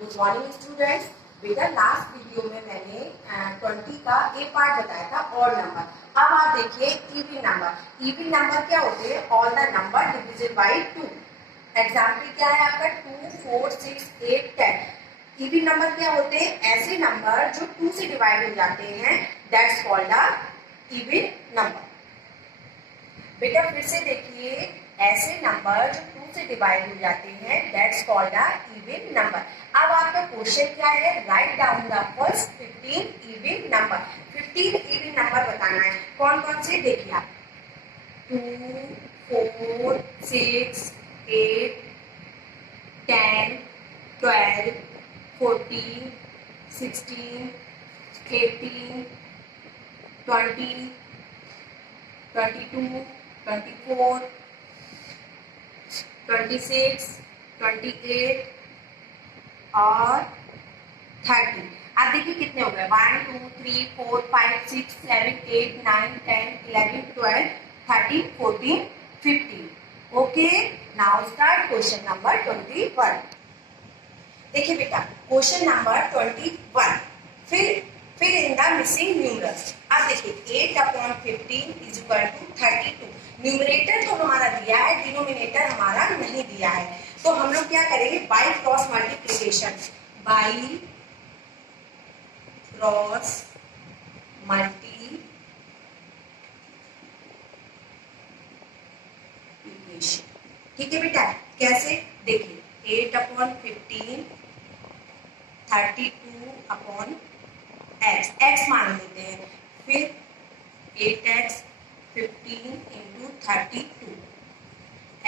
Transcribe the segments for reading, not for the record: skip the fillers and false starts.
Good morning students. बेटा last video में मैंने 20 का ए पार्ट बताया था ऑड नंबर। अब आप देखिए इवन नंबर। इवन नंबर क्या होते हैं? All the number divisible by 2। Example क्या है आपका? 2, 4, 6, 8, 10। इवन नंबर क्या होते हैं? ऐसे नंबर जो 2 से डिवाइड हो जाते हैं, that's called a even number. बेटा फिर से देखिए, ऐसे नंबर जो 2 से डिवाइड हो जाते हैं, that's called a even number. अब आपका क्वेश्चन क्या है? Write down the first 15 even number. 15 even number बताना है। कौन कौन से? देखिए आप, 2, 4, 6, 8, 10, 12, 14, 16, 18, 20, 22, 24, 26, 28 और 30। आप देखिए कितने हो गए? 1, 2, 3, 4, 5, 6, 7, 8, 9, 10, 11, 12, 13, 14, 15। Okay, now start question number 21। देखिए बेटा, क्वेश्चन नंबर 21। फिर इन द मिसिंग न्यूमरल्स। अब देखिए 8/15 इज इक्वल टू 32। न्यूमरेटर तो हमारा दिया है, डिनोमिनेटर हमारा नहीं दिया है। तो हम लोग क्या करेंगे? By cross multiplication. By cross multiplication. ठीक है बेटा, कैसे? देखिए 8/15 32 x मान लेते हैं। फिर 8x 15 into 32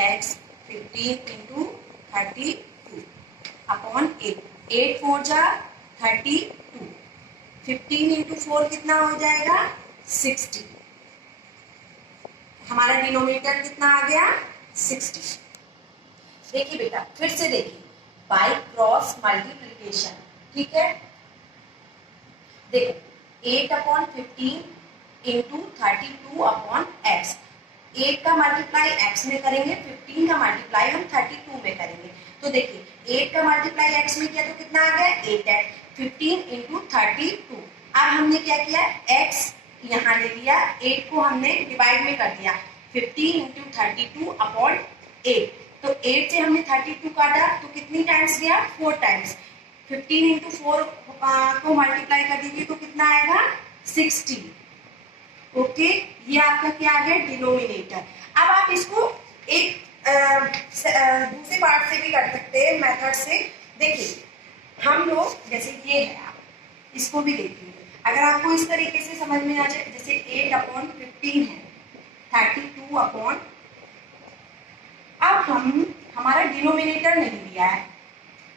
x 15 into 32 upon 8। 8 4 जा 32। 15 इंटू 4 कितना हो जाएगा? 60। हमारा डिनोमिनेटर कितना आ गया? 60। देखिए बेटा फिर से देखिए, बाई क्रॉस मल्टीप्लीकेशन। ठीक है, देखो 8/15 इंटू 32 अपॉन एक्स। 8 का मल्टीप्लाई एक्स में करेंगे, 15 का मल्टीप्लाई हम 32 में करेंगे। तो देखिए 8 का मल्टीप्लाई एक्स में किया तो कितना आ गया? 8x। 15 इंटू 32। अब हमने क्या किया? x यहाँ ले लिया, 8 को हमने डिवाइड में कर दिया। 15 इंटू 32 अपॉन 8। तो 8 से हमने 32 काटा तो कितनी टाइम्स गया? 4 टाइम्स। 15 इंटू 4 को मल्टीप्लाई कर दीजिए तो कितना आएगा? 60। ओके, ये आपका क्या आ गया? डिनोमिनेटर। अब आप इसको एक दूसरे पार्ट से भी कर सकते हैं, मेथड से। देखिए हम लोग जैसे ये है, आप इसको भी देखिए। अगर आपको इस तरीके से समझ में आ जाए, जैसे 8/15 है, 32 अपॉन, अब हमारा डिनोमिनेटर नहीं दिया है,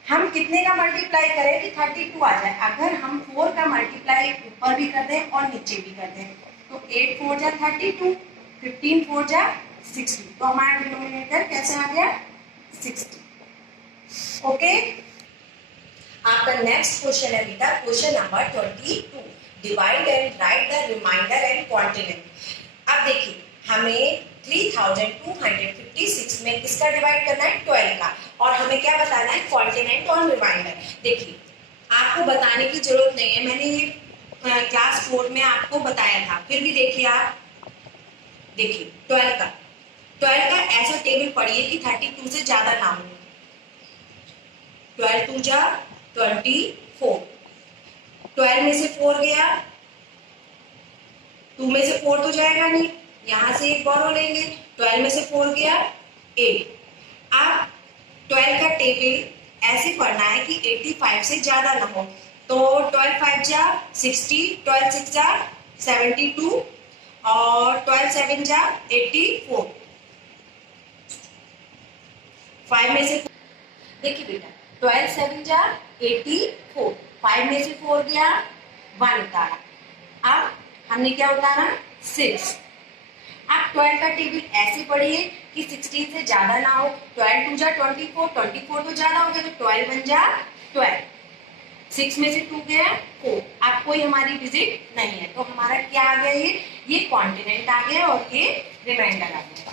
हम कितने का मल्टीप्लाई करें कि 32 आ जाए? अगर हम 4 का मल्टीप्लाई ऊपर भी कर दें और नीचे भी कर दें तो 8 4 जा 32, 15 4 जा 60। तो हमारा डिनोमिनेटर कैसे आ गया? 60। ओके, आपका नेक्स्ट क्वेश्चन है बेटा question number 22। Divide and write the remainder and quantity. अब देखिए हमें 3256 में किसका डिवाइड करना है? 12 का। और हमें क्या बताना है? क्वांटिनेंट और रिमाइंडर। देखिए आपको बताने की जरूरत नहीं है, मैंने ये क्लास 4 में आपको बताया था, फिर भी देखिए आप। देखिए 12 का ऐसा टेबल पढ़िए कि 32 से ज्यादा ना हो। 12 2 जा 24। 12 में से 4 गया, 2 में से 4 तो जाएगा नहीं, यहां से एक बोरो लेंगे। 12 में से 4 गया 8। अब 12 का टेबल ऐसे पढ़ना है कि 85 से ज्यादा ना हो। तो 12 5 जा 60, 12 6 जा 72 और 12 7 जा 84। 5 में से देखिए बेटा 12 7 जा 84। 5 में से 4 गया 1 उतारा। अब हमने क्या उतारा? 6। अब 12 का टेबल ऐसे पढ़िए कि 16 से ज्यादा ना हो। 12 2 जा 24, 24 तो ज्यादा हो गया तो 12 1 जा 12। 6 में से 2 गया 4। अब कोई हमारी डिजिट नहीं है तो हमारा क्या आ गया? ये क्वांटिनेंट आ गया और ये रिमाइंडर आ गया।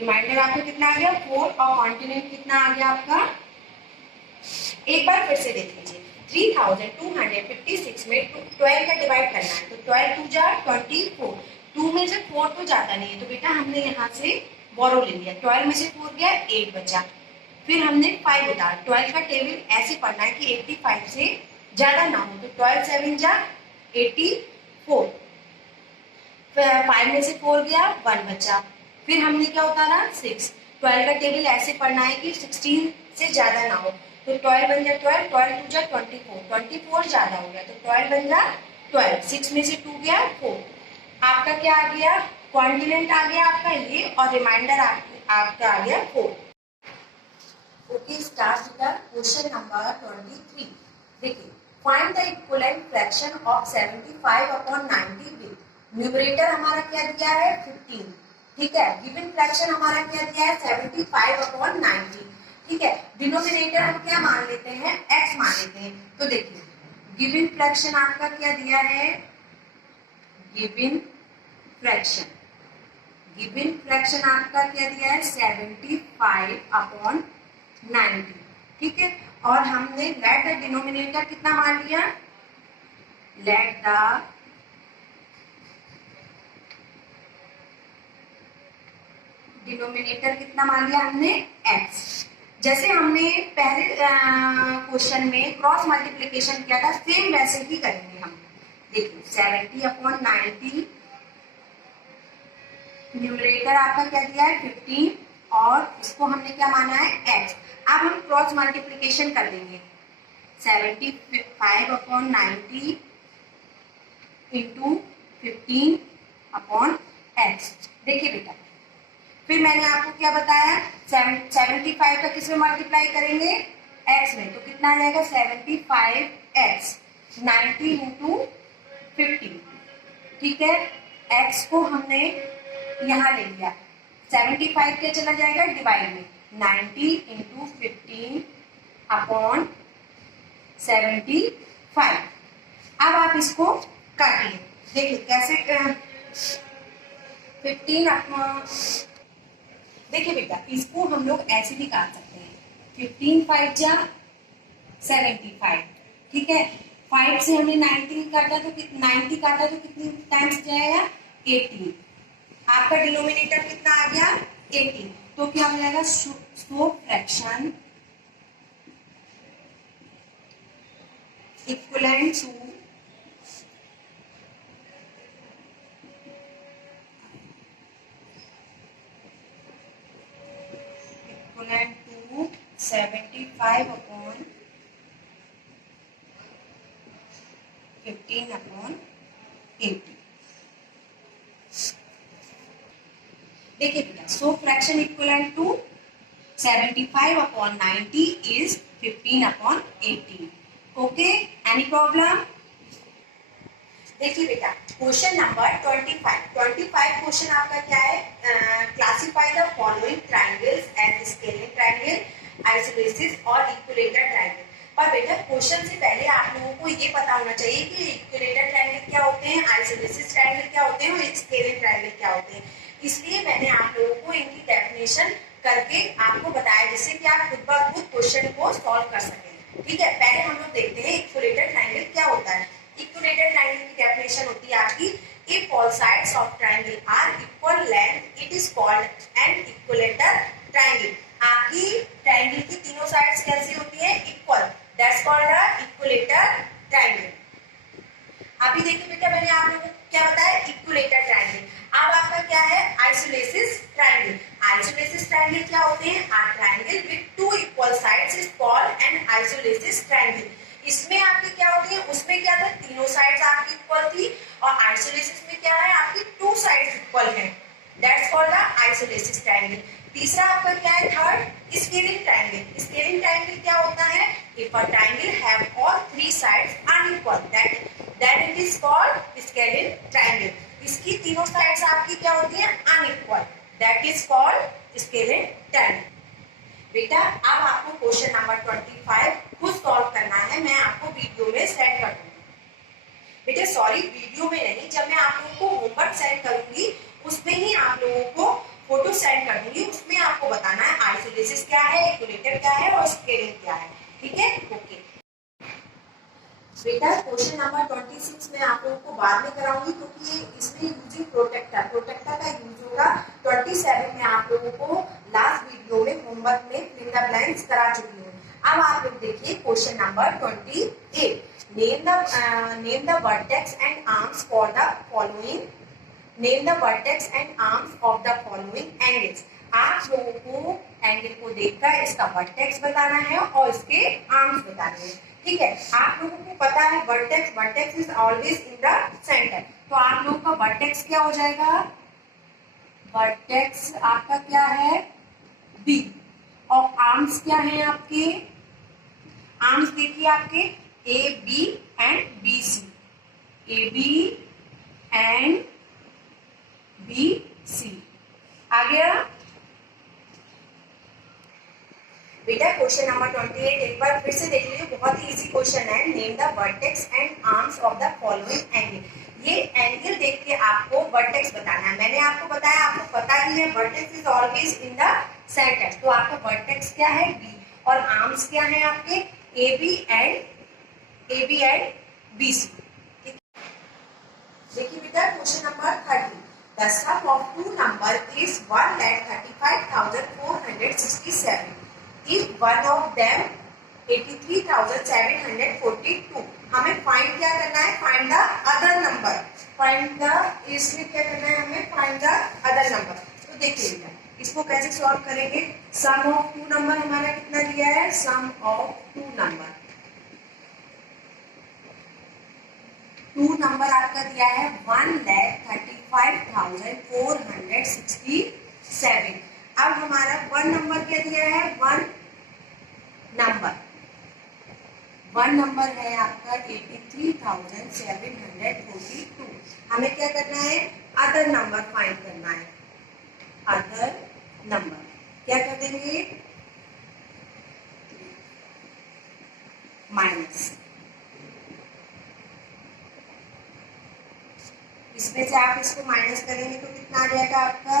रिमाइंडर आपका कितना आ गया? 4 और कॉन्टिनेंट कितना आ गया आपका? एक बार फिर से देख लीजिए, 3256 में 12 का डिवाइड करना है, तो 12 2 जा 24, 2 में से 4 तो जाता नहीं है, तो बेटा हमने यहाँ से बोरो ले लिया, 12 में से 4 गया, 8 बचा, फिर हमने 5 उतारा। 12 का टेबल ऐसे पढ़ना है कि 85 से ज्यादा ना हो, तो 12 7 जा 84, 5 में से 4 गया, 1 बचा, फिर हमने क्या उतारा 6। 12 का टेबल ऐसे पढ़ना है कि 16 से ज्यादा ना हो, तो 12 बन जा 12, 12 2 जा 24, 24 ज्यादा हो गया, तो 12 बन जा 12, 6 में से 2 गया 4, आपका क्या आ गया, क्वांटिनेंट आ गया आपका ये, और रिमाइंडर आपका आ गया 4। ओके, स्टार्ट बेटा क्वेश्चन नंबर 23। देखिए, find the equivalent fraction of 75/90 with numerator हमारा क्या दिया है 15, ठीक है, गिवन फ्रैक्शन हमारा क्या दिया है 75/90, ठीक है, डिनोमिनेटर हम क्या मान लेते हैं x मान लेते हैं। तो देखिए गिवन फ्रैक्शन आपका क्या दिया है, गिवन फ्रैक्शन आपका क्या दिया है 75/90, ठीक है, और हमने लेट द डिनोमिनेटर कितना मान लिया, लेट द डिनोमिनेटर कितना मान लिया हमने x। जैसे हमने पहले क्वेश्चन में क्रॉस मल्टीप्लिकेशन किया था, सेम वैसे ही करेंगे हम। देखिए 70/90, न्यूमरेटर आपका क्या दिया है 15, और इसको हमने क्या माना है x। अब हम क्रॉस मल्टीप्लिकेशन कर देंगे, 75/90 इंटू 15/x। देखिए बेटा, फिर मैंने आपको क्या बताया, 75 का किसमें मल्टीप्लाई करेंगे x में, तो कितना आ जाएगा 75x, 90 इंटू 15, ठीक है, x को हमने यहाँ ले लिया, 75 क्या चला जाएगा डिवाइड में, 90 इंटू 15/75। अब आप इसको काटिए, देखिए कैसे 15 देखिए बेटा, इसको हम लोग ऐसे भी काट सकते हैं, 15 5 जा 75, ठीक है, 5 से हमने 90 काटा तो कितनी टाइम्स जाएगा 18, आपका डिनोमिनेटर कितना आ गया 18, तो क्या हो जाएगा, सो fraction equivalent to equivalent to 75/15/80। देखिए बेटा, so fraction equivalent to 75/90 is 15/80। Okay, any problem? देखिए बेटा, क्वेश्चन नंबर 25 क्वेश्चन आपका क्या है, classify the following triangles as scalene triangle, isosceles और इक्विलेटरल ट्रायंगल। पर बेटा क्वेश्चन से पहले आप लोगों को ये पता होना चाहिए कि इक्विलेटरल ट्रायंगल क्या होते हैं, आइसोलेसिस ट्रायंगल क्या होते हैं और स्केलिंग ट्रायंगल क्या होते हैं। इसलिए मैंने आप लोगों को इनकी डेफिनेशन करके आपको बताया, जिससे कि आप खुद ब खुद क्वेश्चन को सॉल्व कर सकें, ठीक है। पहले हम लोग देखते हैं इक्विलेटरल ट्रायंगल क्या होता है। इक्विलेटरल ट्रायंगल की डेफिनेशन होती है आपकी, if all sides of triangle are equal length it is called an equilateral triangle। आपकी ट्रायंगल की तीनों साइड्स कैसी होती है equal, that's called a equilateral triangle. अभी देखिए बेटा, मैंने आप लोगों को क्या बताया इक्विलेटरल ट्रायंगल। अब आपका क्या है आइसोलेसिस ट्रायंगल। आइसोलेसिस ट्रायंगल क्या होते हैं, a triangle with two equal sides is called an isosceles triangle. इसमें आपकी क्या होती है, उसमें क्या था तीनों साइड्स आपकी इक्वल थी, और आइसोलेसिस में क्या है आपकी टू साइड्स इक्वल है, that's called the isosceles triangle. तीसरा आपका क्या है third scaling triangle. Scaling triangle क्या होता है, if a triangle have all three sides unequal that it is called scaling triangle. इसकी तीनों साइड्स आपकी क्या होती है unequal, that is called scaling triangle. बेटा अब आपको क्वेश्चन नंबर 25 खुद सॉल्व करना है, मैं आपको वीडियो में सेंड कर दूंगी। बेटा सॉरी, वीडियो में नहीं, जब मैं आप लोगों को होमवर्क सेंड करूंगी उसमें ही आप लोगों को फोटो सेंड कर दूंगी, उसमें आपको बताना है आइसोलेसिस क्या है, इक्विलेटर क्या है और स्केलिंग क्या है, ठीक है, ओके बेटा। क्वेश्चन नंबर 26 में आप लोगों को बाद में कराऊंगी क्योंकि ये इसमें यूजिंग प्रोटेक्टर का यूज होगा। 27 में आप लोगों को लास्ट वीडियो में होमवर्क में फिल द ब्लैंक्स करा चुकी हूँ। अब आप लोग देखिए question number 28। Name the vertex and arms for the following. Name the vertex and arms of the following angles. आप लोगों को एंगल को देखकर इसका वर्टेक्स बताना है और इसके आर्म्स बताने हैं। ठीक है, आप लोगों को पता है vertex is always in the centre. तो आप लोगों का वर्टेक्स क्या हो जाएगा? वर्टेक्स आपका क्या है? बी। और आर्म्स क्या है आपके? आर्म्स देखिए आपके A B and B C. A B and B C आ गया बेटा। क्वेश्चन नंबर 28 एक बार फिर से देख लीजिए, बहुत ही इजी क्वेश्चन है। Name the vertex and arms of the following angle. ये एंगल देख के आपको वर्टेक्स बताना है। मैंने आपको बताया, आपको पता ही है vertex is always in the centre. तो आपका वर्टेक्स क्या है? बी। और आर्म्स क्या है आपके? A B and B C. देखिए बेटा question number 30। The sum of two number is 1,35,467. If one of them 83,742. हमें फाइंड क्या करना है? Find the other number. इसमें क्या करना है हमें? Find the other number. तो देखिए बेटा इसको कैसे सॉल्व करेंगे? सम ऑफ टू नंबर हमारा कितना दिया है? सम ऑफ टू नंबर आपका दिया है 1,35,467। अब हमारा वन नंबर क्या दिया है? वन नंबर है आपका 83,742। हमें क्या करना है? अदर नंबर फाइंड करना है। अदर नंबर क्या कर देंगे? माइनस। इसमें से आप इसको माइनस करेंगे तो कितना आ जाएगा आपका?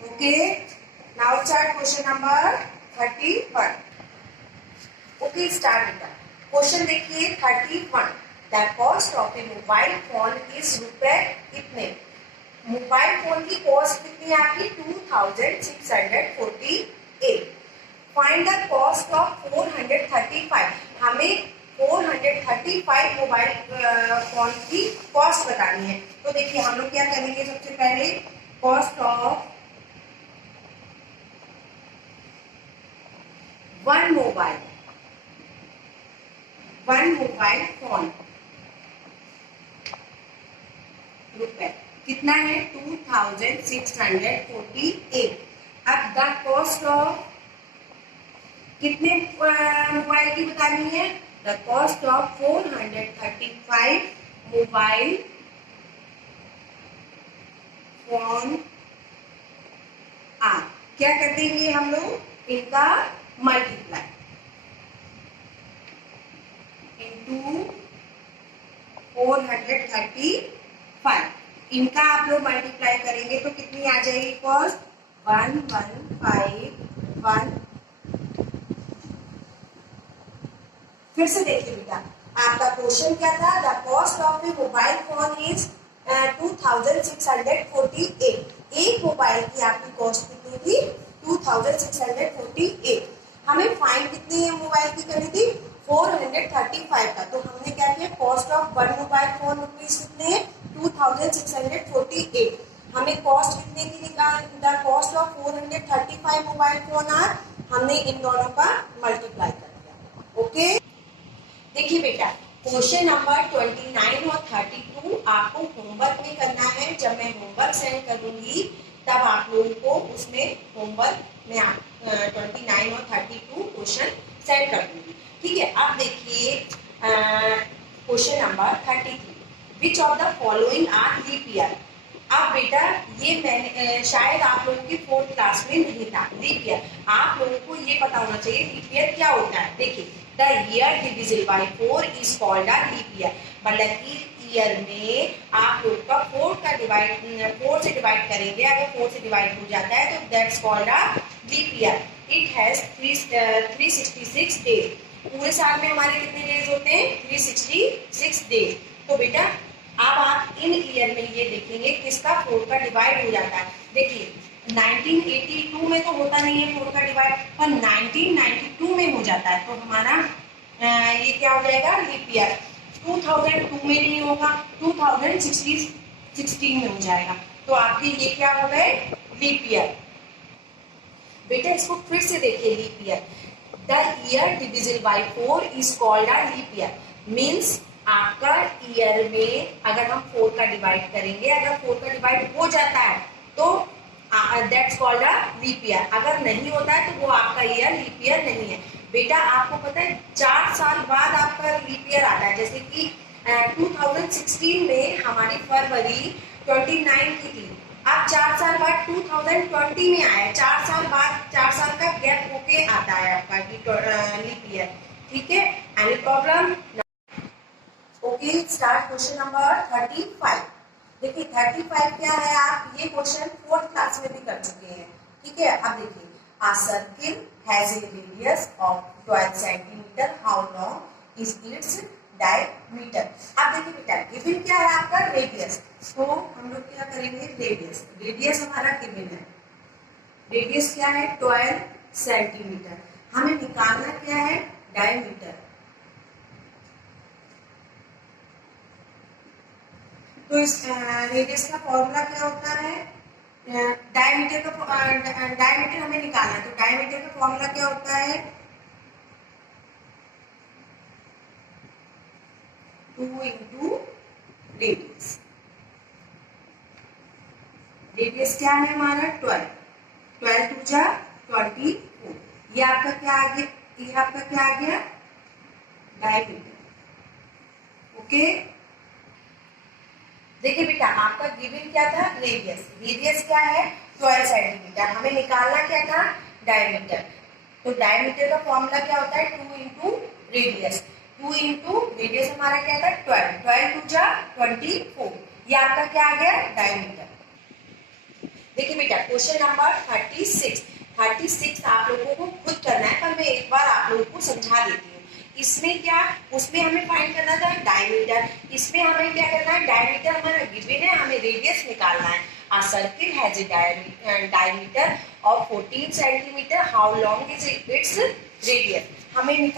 Okay, now start question number 31। Okay start बेटा। क्वेश्चन देखिए 31। The cost of A mobile phone is रुपए कितने? मोबाइल फोन की कॉस्ट कितनी है आपकी? 2,648। Find the cost of 435। हमें 435 मोबाइल फोन की कॉस्ट बतानी है। तो देखिए हम लोग क्या करेंगे? सबसे पहले cost of one mobile phone रुपए कितना है? 2,648। अब द कॉस्ट ऑफ कितने मोबाइल की बतानी है? The cost of 435 mobile phone are. क्या कर देंगे हम लोग? इनका मल्टीप्लाई इंटू 435। इनका आप लोग मल्टीप्लाई करेंगे तो कितनी आ जाएगी कॉस्ट? 1151। फिर से देखिए बेटा आपका क्वेश्चन क्या था? The cost of A mobile phone is 2,648। एक मोबाइल की आपकी कॉस्ट कितनी थी? 2,648। हमें फाइंड कितनी है मोबाइल की करनी थी? 435 का। तो हमने क्या किया? Cost of one mobile phone rupees कितने हैं? 2,648। हमें कॉस्ट कितने की निकाल? The cost of 435 mobile phone are. हमने इन दोनों का मल्टीप्लाई कर दिया। ओके देखिए बेटा क्वेश्चन नंबर 29 और 32 आपको होमवर्क में करना है। जब मैं होमवर्क सेंड करूंगी तब आप लोगों को उसमें होमवर्क में 29 और 32 क्वेश्चन सेंड कर दूंगी। ठीक है, अब देखिए question number 33। Which of the following are leap year? अब बेटा ये मैंने शायद आप लोगों की 4th क्लास में नहीं था। लीप ईयर आप लोगों को ये पता होना चाहिए लीप ईयर क्या होता है। देखिए the year divisible by 4 is called a leap year. मतलब कि ईयर में आप लोग का 4 से डिवाइड करेंगे, अगर 4 से डिवाइड हो जाता है तो that's called a leap year. It has 366 days. पूरे साल में हमारे कितने डेज होते हैं? 366 डेज। तो बेटा अब आप इन ईयर में ये देखेंगे किसका 4 का डिवाइड हो जाता है। देखिए 1982 में तो होता नहीं है 4 का डिवाइड, पर 1992 में हो जाता है, तो हमारा ये क्या हो जाएगा? Leap year. 2002 में नहीं होगा, 2016 में हो जाएगा, तो आपके ये क्या हो गए? Leap year. बेटा इसको फिर से देखिए, leap year, the year division by 4 is called a leap year. Means आपका ईयर में अगर हम 4 का डिवाइड करेंगे, अगर 4 का डिवाइड हो जाता है तो that's called a leap year. अगर नहीं होता है तो वो आपका ईयर लीप ईयर नहीं है। बेटा आपको पता है 4 साल बाद आपका लीप ईयर आता है, जैसे कि 2016 में हमारी फरवरी 29 की थी, अब 4 साल बाद 2020 में आया, 4 साल बाद 4 साल का गैप होके आता है आपका लीप ईयर। ठीक है, any problem? Okay, start question number 35। देखिए 35 क्या है, आप ये क्वेश्चन 4th क्लास में भी कर चुके हैं। ठीक है, अब देखिए, a circle has a radius of 12 centimeter, how long is its diameter? अब देखिए बेटा गिवन क्या है आपका? रेडियस। तो हम लोग क्या करेंगे? रेडियस हमारा गिवन है, रेडियस क्या है? 12 सेंटीमीटर। हमें निकालना क्या है? डायमीटर। तो इस रेडियस का फॉर्मूला क्या होता है? डायमीटर हमें निकालना है, तो डायमीटर का फॉर्मूला क्या होता है? 2 इंटू रेडियस। रेडियस क्या है हमारा? 12 टू जा 24। ये आपका क्या आ गया? ये आपका क्या आ गया? डायमीटर। ओके, देखिए बेटा आपका गिवन क्या था? रेडियस क्या है? 12 सेंटीमीटर। हमें निकालना क्या था? डायमीटर। तो डायमीटर का फॉर्मूला क्या होता है? 2 इंटू रेडियस। 2 इंटू रेडियस हमारा क्या था? 12 टू जा 24। ये आपका क्या आ गया? डायमीटर। देखिए बेटा क्वेश्चन नंबर 36 आप लोगों को खुद करना है, पर मैं एक बार आप लोगों को समझा देती हूँ। इसमें क्या, उसमें हमें फाइंड करना था डायमीटर, इसमें हमें क्या करना है? डायमीटर हमारा गिवन है, हमें रेडियस निकालना है। A circle has a diameter of 14 centimeter. How long is its radius? हमें गिवन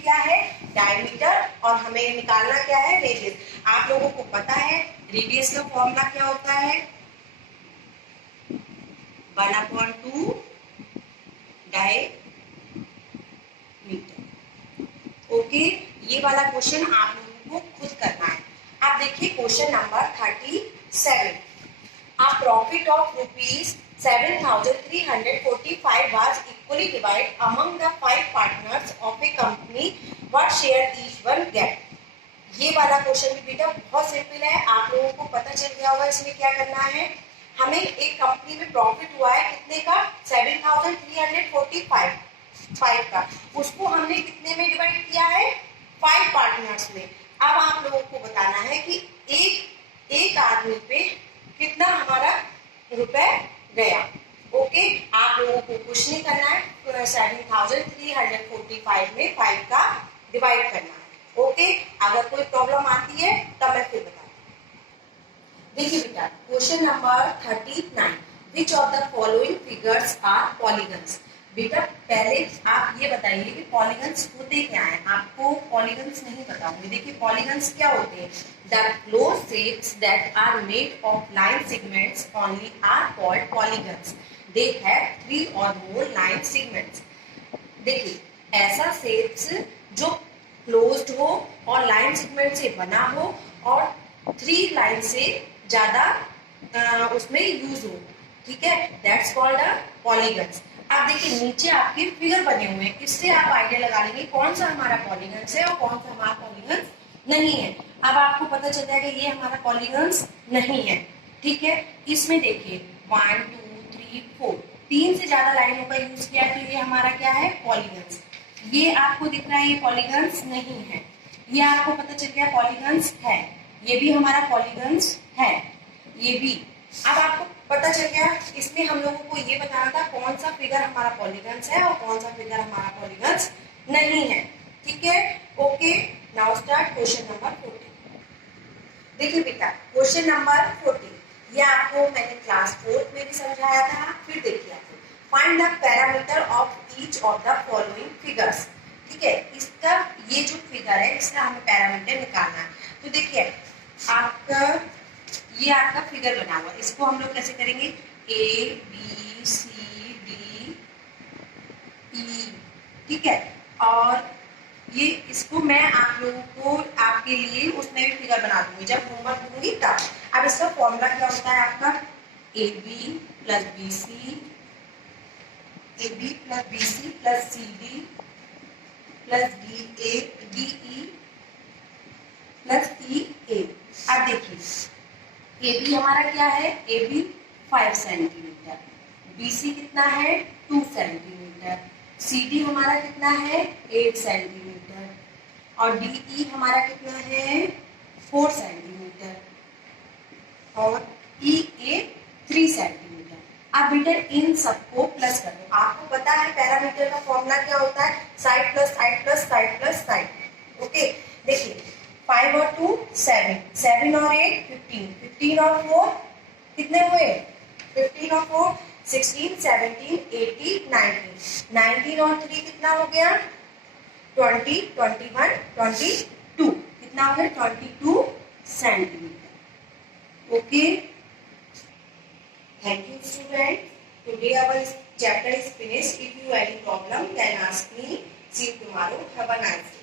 क्या है? डायमीटर, और हमें निकालना क्या है? रेडियस। आप लोगों को पता है रेडियस का फॉर्मूला क्या होता है? 1/2 डायमीटर। ओके, ये वाला क्वेश्चन आप लोगों को खुद करना है। आप देखिए question number 37। A profit of rupees 7,345 was equally divided among the 5 partners of a company. What share each one get? ये वाला क्वेश्चन भी बेटा बहुत सिंपल है, आप लोगों को पता चल गया होगा इसमें क्या करना है। हमें एक कंपनी में प्रॉफिट हुआ है कितने का? 7,345 का। उसको हमने कितने में डिवाइड किया है? 5 पार्टनर्स में। अब आप लोगों को बताना है कि एक आदमी पे कितना हमारा रुपए गया। ओके, आप लोगों को कुछ नहीं करना है, 7,345 में 5 का डिवाइड करना है। ओके, अगर कोई प्रॉब्लम आती है तब मैं फिर बताऊंगी। देखिए बेटा question number 39। Which of the following figures are polygons? बेटा पहले आप ये बताइए कि पॉलीगन्स होते क्या हैं। आपको पॉलीगन्स नहीं बताऊंगी। देखिए पॉलीगन्स क्या होते हैं? The close shapes that are made of line segments only are called polygons. They have 3 और मोर लाइन सेगमेंट्स। देखिए ऐसा शेप्स जो क्लोज्ड हो और लाइन सेगमेंट से बना हो और 3 लाइन से ज्यादा उसमें यूज हो, ठीक है, दैट्स कॉल्ड अ पॉलीगन्स। अब देखिए नीचे आपके फिगर बने हुए हैं, इससे आप आइडिया लगा लेंगे कौन सा हमारा पॉलीगन्स है और कौन सा हमारा पॉलीगन्स नहीं है। अब आपको पता चल जाएगा ये हमारा पॉलीगन्स नहीं है। ठीक है, इसमें देखिए 1 2 3 4 3 से ज्यादा लाइनों का यूज किया है, तो ये हमारा क्या है? पॉलीगन्स। ये आपको दिख रहा है ये पॉलीगन्स नहीं है, ये आपको पता चल गया पॉलीगन्स है। ये भी हमारा पॉलीगन्स है, ये भी। अब आपको पता चल गया, इसमें हम लोगों को ये बताना था कौन सा फिगर हमारा पॉलीगन्स है और कौन सा फिगर हमारा पॉलीगन्स नहीं है। ठीक है, okay. Now start question number 14। देखिए बेटा, क्वेश्चन नंबर 14 ये आपको मैंने क्लास 4 में भी समझाया था। फिर देखिए आपको, find the parameter of each of the following figures. ठीक है, इसका ये जो फिगर है इसका हमें पैरामीटर निकालना है। तो देखिए आपका ये आपका फिगर बना हुआ है, इसको हम लोग कैसे करेंगे, A B C D E. ठीक है, और ये इसको मैं आप लोगों को आपके लिए उसमें भी फिगर बना दूंगी जब होमवर्क दूंगी तब। अब इसका फॉर्मूला क्या होता है आपका, A B plus B C, A B plus B C plus C D plus D A D E plus E A. अब देखिए ए बी हमारा क्या है, A B 5 centimetre, B C कितना है 2 सेंटीमीटर, सी डी हमारा कितना है 8 सेंटीमीटर और डी ई हमारा कितना है 4 सेंटीमीटर और ई ए 3 सेंटीमीटर। अब बेटा इन सबको प्लस कर दो। आपको पता है पैरामीटर का फॉर्मूला क्या होता है, side plus side plus side plus side. Okay, देखिए 5 और 2 7, 7 और 8 15, 15 और 4 कितने हुए, 15 और 4 16, 17, 18, 19, 19 और 3 कितना हो गया 20, 21, 22, कितना हो गया 22 centimetre. Okay, thank you students. Today our chapter is finished. If you have any problem, then ask me. See you tomorrow. Have a nice day.